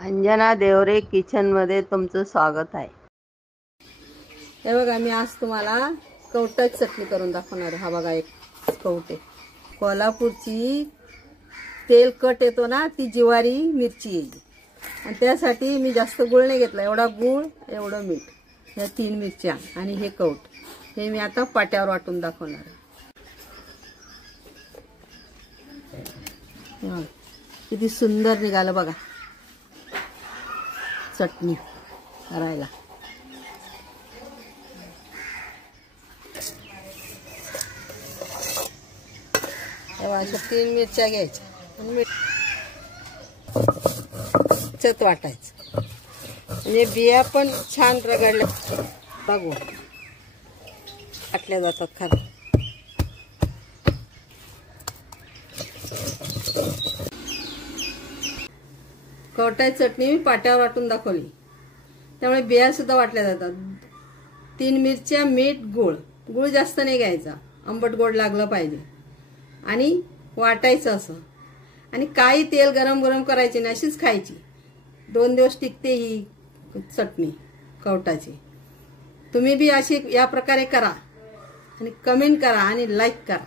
Anjana Deore kitchen मध्ये तुमचं स्वागत आहे। हे बघा, मी आज तुम्हाला कवटाची चटणी करून दाखवणार आहे। हा बघा, एक कवटे कोल्हापूरची तेलकट येतो ना, ती जिवारी मिरची येईल आणि त्यासाठी मी जास्त गुळ नाही घेतला। एवढा गुळ, एवढं मीठ, ह्या 3 मिरच्या आणि हे कवट, हे मी आता पाट्यावर वाटून दाखवणार आहे। किती सुंदर निघालं बघा चटणी करायला। अशा 3 मिरच्या घ्यायच्या आणि चट वाटायचं म्हणजे बिया पण छान रगडल्या बघू वाटल्या जातात खरं। कवटाची चटणी मी पाट्यावर वाटून दाखवली, त्यामुळे बिया सुद्धा वाटल्या जातात। 3 मिरच्या, मीठ, गुळ, गुळ जास्त नाही घ्यायचा, आंबट गोड लागलं पाहिजे आणि वाटायचं असं। आणि काही तेल गरम गरम करायची नाही, अशीच खायची। 2 दिवस टिकते ही चटणी कवटाची। तुम्ही बी अशी या प्रकारे करा आणि कमेंट करा आणि लाईक करा।